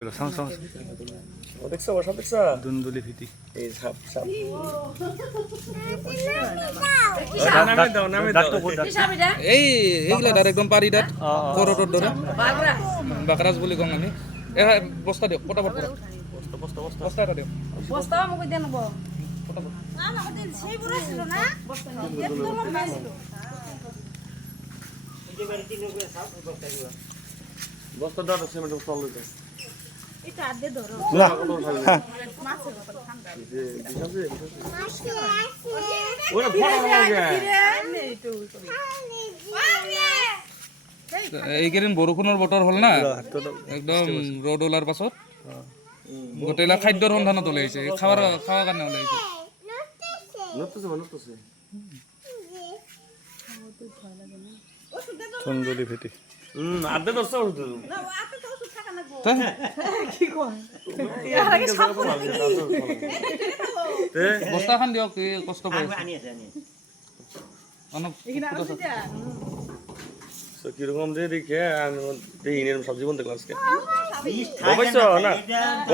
Sang sang. দেখছো সব দেখছো Dunduli fiti. এই সাপ সাপ নামে দাও। এই এইগুলা দাঁত একদম পাৰি দাঁত কৰৰৰ দৰে বাকৰাজ বুলি কওঁ আমি বস্তা দিয়ক পটাপট কৰক বস্তা এটা দিয়ক বস্তা মোক দিয়া নব পটাপট না না ওদিন সেই বুড়া ছিল না বস্তা একদম মাইছিল বস্তা দাও সিমেন্ট চল দিতে এটা আদে ধরো না মাছের মতো ঠান্ডা ওরে ফড়া লাগে এইকেইদিন বৰষুণৰ বতৰ হ'ল না একদম ৰ'দ ওলাৰ পাছত গোটেইলা খাদ্যৰ সন্ধানত ওলাইছে খাৱাৰ কাৰণে ওলাইছে নতছে Dunduli fiti. আদে দছ হতো না আতে তো ওষুধ থাকা না গো তাই? কি কয় ইয়ার আগে সাপ তে বস্তাখন দিয়ক এই কষ্ট পাইছে অনক এখানে আছে যা সো কি রকম দেখে আমি দেইনের সবজি বলতে ক্লাসকে অবশ্য না